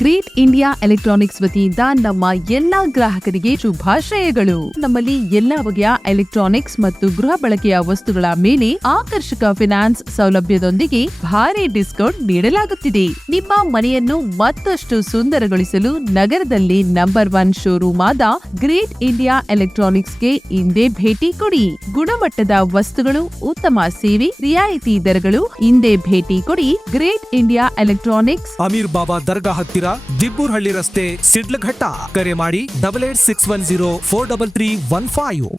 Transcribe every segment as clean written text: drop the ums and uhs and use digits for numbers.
Great India electronics ವತಿಯಿಂದ ನಮ್ಮ ಎಲ್ಲಾ ಗ್ರಾಹಕರಿಗೆ ಶುಭಾಶಯಗಳು. ನಮ್ಮಲ್ಲಿ ಎಲ್ಲಾ ಬಗೆಯ ಎಲೆಕ್ಟ್ರಾನಿಕ್ಸ್ ಮತ್ತು ಗೃಹ ಬಳಕೆಯ ವಸ್ತುಗಳ ಮೇಲೆ ಆಕರ್ಷಕ ಫಿನಾನ್ಸ್ ಸೌಲಭ್ಯದೊಂದಿಗೆ ಭಾರಿ ಡಿಸ್ಕೌಂಟ್ ನೀಡಲಾಗುತ್ತಿದೆ. ನಿಮ್ಮ ಮನೆಯನ್ನು ಮತ್ತಷ್ಟು ಸುಂದರಗೊಳಿಸಲು ನಗರದಲ್ಲಿ ನಂಬರ್ 1 ಶೋರೂಮ್ ಆದ ಗ್ರೇಟ್ ಇಂಡಿಯಾ ಎಲೆಕ್ಟ್ರಾನಿಕ್ಸ್ಗೆ ಇಂದೇ ಭೇಟಿ ಕೊಡಿ. ಗುಣಮಟ್ಟದ ವಸ್ತುಗಳು, ಉತ್ತಮ ಸೇವೆ, ರಿಯಾಯಿತಿ ದರಗಳು. ಇಂದೇ ಭೇಟಿ ಕೊಡಿ ಗ್ರೇಟ್ ಇಂಡಿಯಾ ಎಲೆಕ್ಟ್ರಾನಿಕ್ಸ್, ಅಮೀರ್ ಬಾಬಾ ದರ್ಗಾ ಹತ್ತಿರ, ದಿಬ್ಬೂರ್ಹಳ್ಳಿ ರಸ್ತೆ, ಸಿಡ್ಲಘಟ್ಟ. ಕರೆ ಮಾಡಿ 8861043315.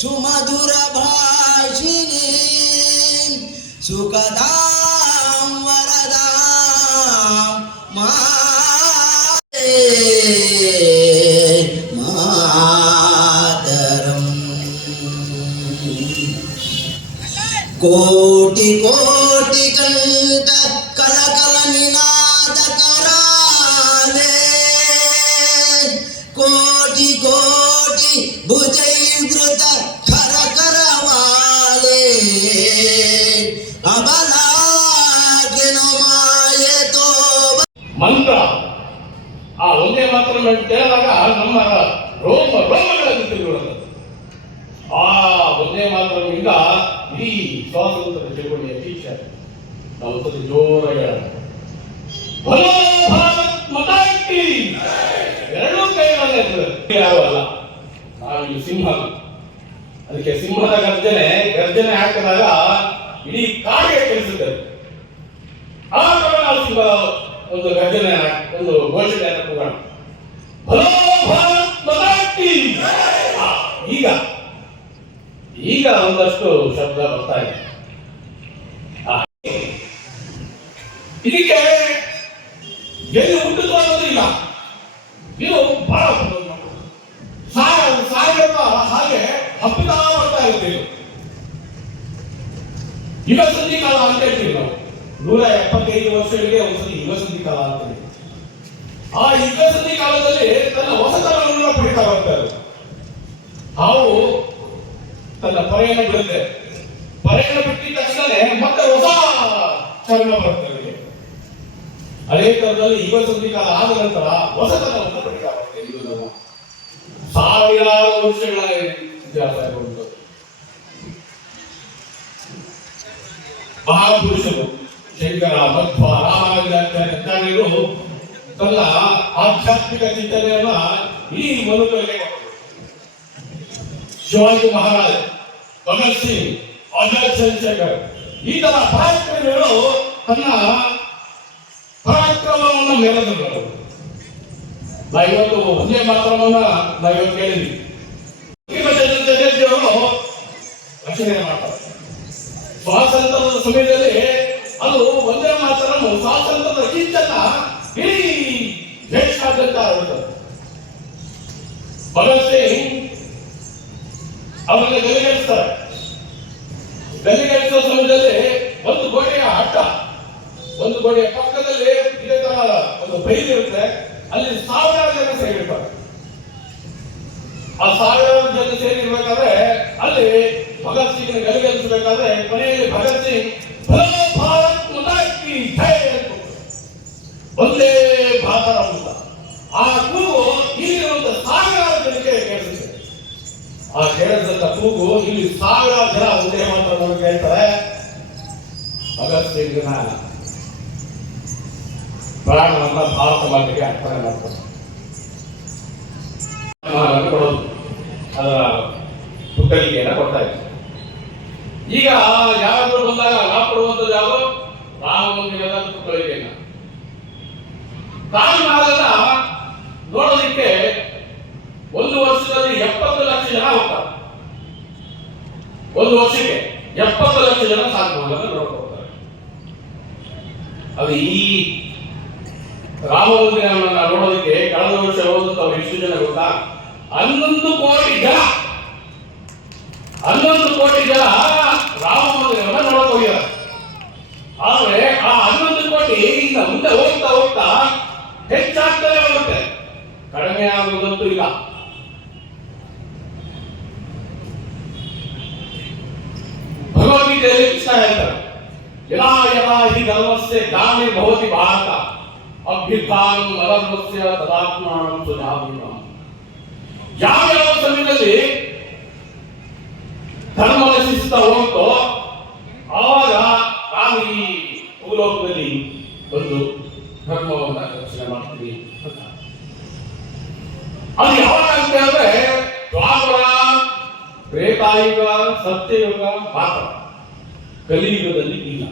सुमधुर भाषिणी सुखदां वरदां मातरम् कोटि कोटि कंठ कलकल निनाद कराले कोटि कोटि भुजैर्धृत कर करवाले अबला के नो माये तो मंत्र ಆ ಒಂದೇ ಮಾತ್ರ ಕೇಳಿದಾಗ ನಮ್ಮ ರೋಮಗಳನ್ನು ತಿರುಗುತ್ತದೆ. ಆ ಒಂದೇ ಮಾತ್ರದಿಂದ ಇಡೀ ಸ್ವಾತಂತ್ರ್ಯ ಚಳವಳಿಯ ಟೀಚರ್ ನಾವು ಸತಿ ಜೋರಾಗಿ ಭಲೋ ಭಾರತ್ ಮಾತಾ ಕೀ ಎರಡೂ ಕೈಗಳಲ್ಲೇ ಯಾವಲ್ಲ. ನಾವಿಲ್ಲಿ ಸಿಂಹ, ಅದಕ್ಕೆ ಸಿಂಹದ ಗರ್ಜನೆ ಹಾಕಿದಾಗ ಇಡೀ ಕಾಡಿಗೆ ಕೇಳಿಸುತ್ತದೆ. ಆಗ ನಾವು ಸಿಂಹ ಒಂದು ಗರ್ಜನೆ, ಒಂದು ಘೋಷಣೆಯನ್ನು ಕೂಗೋಣ, ಭಲೋ ಭಾರತ್ ಮಾತಾ ಕೀ. ಈಗ ಒಂದಷ್ಟು ಶಬ್ದ ಬರ್ತಾ ಇದೆ. ಇದಕ್ಕೆ ಎಲ್ಲಿ ಹುಟ್ಟುತ್ತೋ ಅನ್ನೋದಿಲ್ಲ. ಇದು ಬಹಳ ಸಾಗರ ಹಾಗೆ ಹಬ್ಬಿತಾ ಬರ್ತಾ ಇರ್ತೀವಿ. ಯುಗ ಸಂಧಿ ಕಾಲ ಅಂತ ಹೇಳ್ತೀವಿ ನಾವು. 175 ವರ್ಷಗಳಿಗೆ ಒಂದ್ಸತಿ ಯುಗ ಸಂಧಿ ಕಾಲ ಅಂತೀವಿ. ಆ ಯುಗ ಸಂಧಿ ಕಾಲದಲ್ಲಿ ತನ್ನ ಹೊಸತನವನ್ನು ಪಡಿತಾ ಬರ್ತಾರೆ. ಹಾವು ತನ್ನ ಪರೆಯನ್ನು ಬಿಡುತ್ತೆ. ಪರೆಯನ್ನು ಬಿಟ್ಟಿದ ತಕ್ಷಣ ಮತ್ತೆ ಹೊಸ ಚರ್ಮ ಬರುತ್ತೆ. ಅದೇ ತರದಲ್ಲಿ ಯುಗ ಸಂಧಿ ಕಾಲ ಆದ ನಂತರ ಹೊಸತನವನ್ನು ಪಡಿತಾ ಬರ್ತದೆ. ಇದು ನಮ್ಮ ಸಾವಿರಾರು ವರ್ಷಗಳ ಇತಿಹಾಸ ಇರುವಂಥದ್ದು. ಮಹಾಪುರುಷರು ಶಂಕರ, ಮಧ್ವ, ರಾಮಾನುಜಾಚಾರ್ಯರು ತನ್ನ ಆಧ್ಯಾತ್ಮಿಕ ಚಿಂತನೆಯನ್ನ ಈ ಮನುಗಳಿಗೆ ಶಿವಾಜಿ ಮಹಾರಾಜ್, ಭಗತ್ ಸಿಂಗ್, ಆಜಾದ್ ಚಂದ್ರಶೇಖರ್ ಈ ತರ ಪರಾಕ್ರಮಿಗಳು ತನ್ನ ಪರಾಕ್ರಮವನ್ನು ಮೆರೆದರು. ಇವತ್ತು ಒಂದೇ ಮಾತ್ರವನ್ನ ನಾವಿವತ್ತು ಕೇಳಿದ್ವಿ. ಅವರು ರಕ್ಷಣೆ ಮಾಡ್ತಾರೆ. ಸ್ವಾತಂತ್ರ್ಯದ ಸಮಯದಲ್ಲಿ ಅದು ಒಂದೇ ಮಾತ್ರ ಸ್ವಾತಂತ್ರ್ಯದ ಕಿಂಚನ ಇಡೀ ದೇಶಾದ್ಯಂತ ಆಗುತ್ತದೆ. ಭಗತ್ ಸಿಂಗ್ ಅವರನ್ನ ಗಲ್ಲಿಗೇರಿಸ್ತಾರೆ. ಗಲ್ಲಿಗೇರಿಸುವ ಸಮಯದಲ್ಲಿ ಒಂದು ಗೋಡೆಯ ಅಡ್ಡ, ಒಂದು ಗೋಡೆಯ ಪಕ್ಕದಲ್ಲಿ ಇದೇ ತರ ಒಂದು ಬೈಲಿರುತ್ತೆ. ಅಲ್ಲಿ ಸಾವಿರಾರು ಜನ ಸೇರಿರ್ತಾರೆ. ಆ ಸಾವಿರಾರು ಜನ ಸೇರಿರ್ಬೇಕಾದ್ರೆ ಅಲ್ಲಿ ಭಗತ್ ಸಿಂಗ್ ಗಲ್ಲಿಗೇರಿಸಬೇಕಾದ್ರೆ ಕೊನೆಯಲ್ಲಿ ಭಗತ್ ಸಿಂಗ್ ಭಲೋ ಭಾರತ್ ಮಾತಾ ಕೀ ಜೈ ಅಂತ ಒಂದೇ ಭಾರತ ಅಂತ ಆ ಕೂಗು ಇಲ್ಲಿರುವಂತ ಸಾವಿರಾರು ಜನಕ್ಕೆ ಕೇಳಿಸುತ್ತೆ. ಆ ಕೇಳಿದಂತ ಕೂಗು ಇಲ್ಲಿ ಸಾವಿರಾರು ಜನ ಒಂದೇ ಮಾತ್ರ ಕೇಳ್ತಾರೆ. ಭಗತ್ ಸಿಂಗ್ನ ಪ್ರಾಣವನ್ನ ಭಾರತ ಮಾತೆಗೆ ಅರ್ಪಣೆ ಮಾಡ್ತಾರೆ. ಕೊಡೋದು ಅದರ ಪುಸ್ತಕಿಕೆಯನ್ನ ಕೊಡ್ತಾ ಇದ್ದಾರೆ. ಈಗ ಯಾರಾದ್ರೂ ಬಂದಾಗ ನಾವು ಕೊಡುವಂಥದ್ದು ಯಾವುದು? ರಾಮ ಮಂದಿರದ ಪುಸ್ತಕಿಕೆಯನ್ನ. ತಾಜ್ಮಹಲನ್ನ ನೋಡೋದಕ್ಕೆ ಒಂದು ವರ್ಷದಲ್ಲಿ 70 ಲಕ್ಷ ಜನ ಹೋಗ್ತಾರೆ. ಒಂದು ವರ್ಷಕ್ಕೆ 70 ಲಕ್ಷ ಜನ ತಾಜ್ಮಹಲನ್ನ ನೋಡ್ಕೊಳ್ತಾರೆ. ಅದು ಈ ರಾಮ ಮಂದಿರವನ್ನ ನೋಡೋದಕ್ಕೆ ಕಳೆದ ವರ್ಷ ಹೋದಂತ ಎಷ್ಟು ಜನ ಗೊತ್ತಾ? 11 ಕೋಟಿ ಜನ. 11 ಕೋಟಿ ಜನ ರಾಮ ಮಂದಿರವನ್ನ ನೋಡಕ್ ಹೋಗಿದ್ದಾರೆ. ಆದ್ರೆ ಆ 11 ಕೋಟಿ ಈಗ ಮುಂದೆ ಹೋಗ್ತಾ ಹೋಗ್ತಾ ಹೆಚ್ಚಾಗ್ತಾನೆ ಹೋಗುತ್ತೆ, ಕಡಿಮೆ ಆಗುವುದಂತೂ ಇಲ್ಲ. ಭಗವದ್ಗೀತೆಯಲ್ಲಿ ಕೃಷ್ಣ ಹೇಳ್ತಾರೆ, ಯದಾ ಯದಾ ಹಿ ಧರ್ಮಸ್ಯ ಗ್ಲಾನಿರ್ಭವತಿ ಭಾರತ ಅಭ್ಯುತ್ಥಾನಂ ಅಧರ್ಮಸ್ಯ ತದಾತ್ಮಾನಂ ಸುಜಾಮ್ಯಹಂ. ಯಾವ ಸಮಯದಲ್ಲಿ ಧರ್ಮ ನಶಿಸ್ತಾ ಹೋಗ್ತೋ ಆವಾಗ ನಾನು ಈ ಭೂಲೋಕದಲ್ಲಿ ಒಂದು ಧರ್ಮವನ್ನು ರಕ್ಷಣೆ ಮಾಡ್ತೀನಿ ಅಂತ. ಅದು ಯಾವಾಗ ಅಂತ ಹೇಳಿದ್ರೆ ದ್ವಾಪರ, ತ್ರೇತಾಯುಗ, ಸತ್ಯಯುಗ ಮಾತ್ರ, ಕಲಿಯುಗದಲ್ಲಿ ಇಲ್ಲ.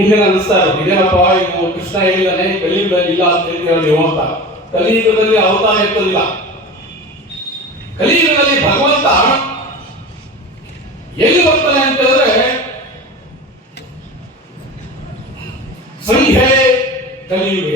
ಈಗ ಅನಿಸ್ತಾ ಇರೋದು ಇದೇನಪ್ಪ, ಇದು ಕೃಷ್ಣ ಹೇಳಿದಾನೆ ಕಲಿಯುಗದಲ್ಲಿ ಇಲ್ಲ ಅಂತ ಹೇಳಿ ನೀವು ಅಂತ. ಕಲಿಯುಗದಲ್ಲಿ ಅವತಾರ ಇರ್ತದಿಲ್ಲ. ಕಲಿಯುಗದಲ್ಲಿ ಭಗವಂತ ಎಲ್ಲಿ ಬರ್ತಾನೆ ಅಂತ ಹೇಳಿದ್ರೆ ಸಂಖ್ಯೆ ಕಲಿಯುಗ